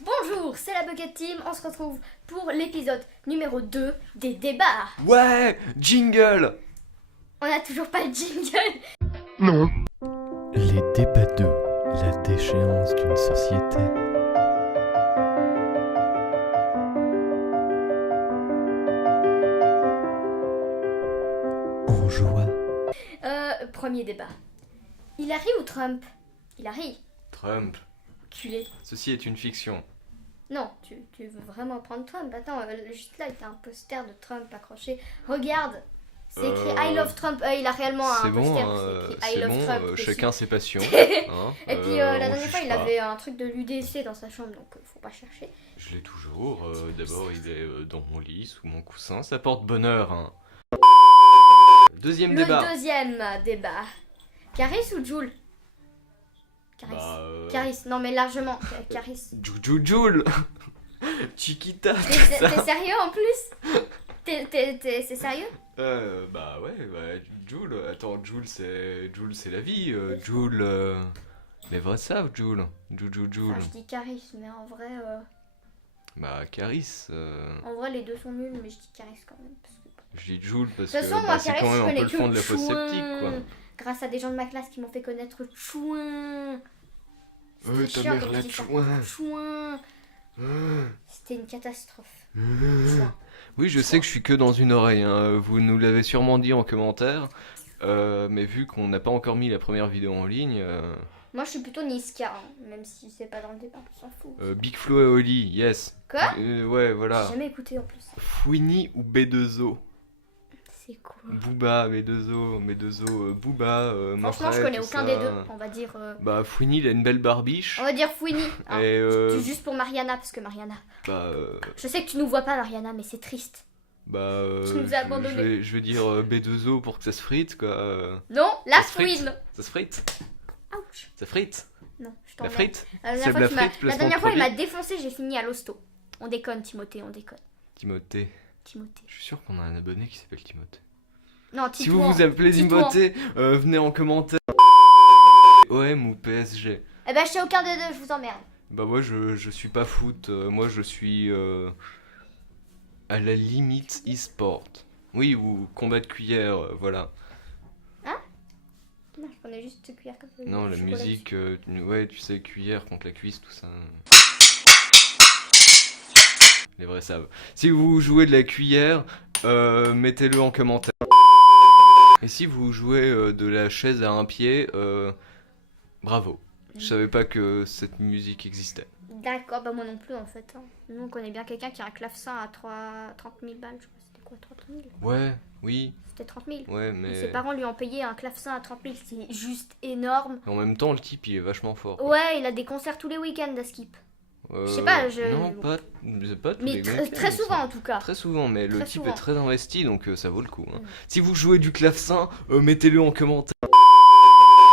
Bonjour, c'est la Bucket Team, on se retrouve pour l'épisode numéro 2 des débats. Ouais, jingle. On a toujours pas le jingle. Non. Les débats 2, la déchéance d'une société. En joie. Premier débat. Hillary ou Trump? Hillary. Trump. Culé. Ceci est une fiction. Non, tu veux vraiment prendre Trump? Attends, juste là, il y a un poster de Trump accroché. Regarde, c'est écrit I love Trump. Il a réellement un C'est bon, poster, c'est écrit I c'est love bon, Trump. dessus. chacun ses passions. Hein, Et puis la on dernière juge fois, il pas. avait un truc de l'UDC dans sa chambre, donc faut pas chercher. Je l'ai toujours. D'abord, il est dans mon lit, sous mon coussin. Ça porte bonheur. Hein. Deuxième Le débat. deuxième débat. Caris ou Jules? Caris. Caris, non mais largement. Caris. Joule. Chiquita. T'es sérieux en plus? C'est sérieux? Bah ouais, Joule. Attends, Joule c'est la vie. Joule. Les vrais savent, Joule. Joule. Enfin, je dis Caris, mais en vrai. Bah, Caris. En vrai, les deux sont nuls, mais je dis Caris quand même. Parce que... Je dis Joule parce De toute façon, que moi, c'est Caris, quand même je un peu connais le fond que de la fosse Chouin. sceptique, quoi. Grâce à des gens de ma classe qui m'ont fait connaître Chouin. Ta C'était chiant mère quand la tu dis ça. chouin. Chouin. C'était une catastrophe. Oui, je sais que je suis que dans une oreille, hein. Vous nous l'avez sûrement dit en commentaire, mais vu qu'on n'a pas encore mis la première vidéo en ligne, Moi, je suis plutôt Niska, hein, même si c'est pas dans le débat, on s'en fout. Big Flo et Oli, yes. Quoi? Ouais, voilà. J'ai jamais écouté en plus. Fouini ou B2O? C'est quoi? Booba, B2O, Booba, Franchement, je connais aucun des deux. On va dire. Bah, Fouini, il a une belle barbiche. On va dire Fouini. Hein. Et Juste pour Mariana, parce que Mariana. bah, Je sais que tu nous vois pas, Mariana, mais c'est triste. Tu nous as abandonnés. je vais dire B2O pour que ça se frite, quoi. Non, la Ça se frite. fouine. Ça se frite. Ouch. Ça frite. Non, je La t'emmerde. frite. La C'est de dernière la fois, frite, la placement dernière de fois, il m'a produit. défoncé, j'ai fini à l'hosto. On déconne, Timothée, on déconne. Timothée. Timothée. Je suis sûr qu'on a un abonné qui s'appelle Timothée. Non, Si Titouan. vous vous appelez Titouan. Timothée, venez en commentaire. OM ou PSG? Eh ben, je sais aucun des deux, je vous emmerde. Bah moi je suis pas foot, moi je suis à la limite e-sport. Oui, ou combat de cuillère, voilà. Non, je prenais juste cuillère comme ça. Non, la chocolat musique, ouais, tu sais, cuillère contre la cuisse, tout ça. Les vrais savent. Si vous jouez de la cuillère, mettez-le en commentaire. Et si vous jouez de la chaise à un pied, bravo. Je savais pas que cette musique existait. D'accord, bah moi non plus en fait. Hein. Nous on connaît bien quelqu'un qui a un clavecin à 30 000 balles, je crois. C'était quoi, 30 000? Ouais, oui, C'était 30 000. ouais, mais Ses parents lui ont payé un clavecin à 30 000, c'est juste énorme. en même temps, le type, il est vachement fort. Quoi. Ouais, il a des concerts tous les week-ends à Skip. Je sais pas, Non, pas tous Mais les très week-ends, souvent ça. en tout cas. Très souvent, mais le Très type souvent. est très investi, donc ça vaut le coup. Hein. Mm. Si vous jouez du clavecin, mettez-le en commentaire.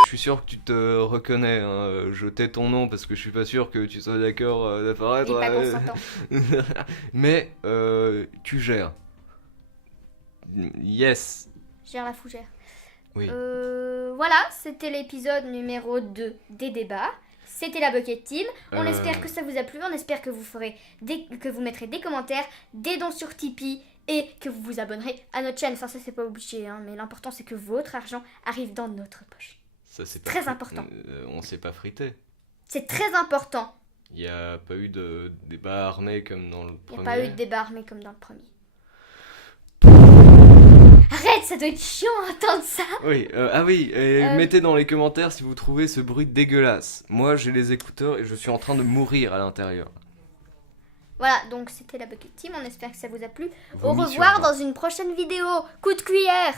Je suis sûr que tu te reconnais, hein. Je tais ton nom parce que je suis pas sûr que tu sois d'accord d'apparaître. Il est pas consentant. Mais tu gères. Yes. Gère la fougère. Oui. Voilà, c'était l'épisode numéro 2 des débats. C'était la Bucket Team. On espère que ça vous a plu. On espère que vous que vous mettrez des commentaires, des dons sur Tipeee et que vous vous abonnerez à notre chaîne. Enfin, ça c'est pas obligé, hein, mais l'important c'est que votre argent arrive dans notre poche. Ça, c'est très important. On s'est pas frité. C'est très important. Il n'y a pas eu de débat armé comme dans le Il n'y premier. a pas eu de débat armé comme dans le premier. Arrête, ça doit être chiant à entendre ça. Oui, mettez dans les commentaires si vous trouvez ce bruit dégueulasse. Moi, j'ai les écouteurs et je suis en train de mourir à l'intérieur. Voilà, donc c'était la Bucket Team. On espère que ça vous a plu. Au Vomi sur revoir moi. dans une prochaine vidéo. Coup de cuillère.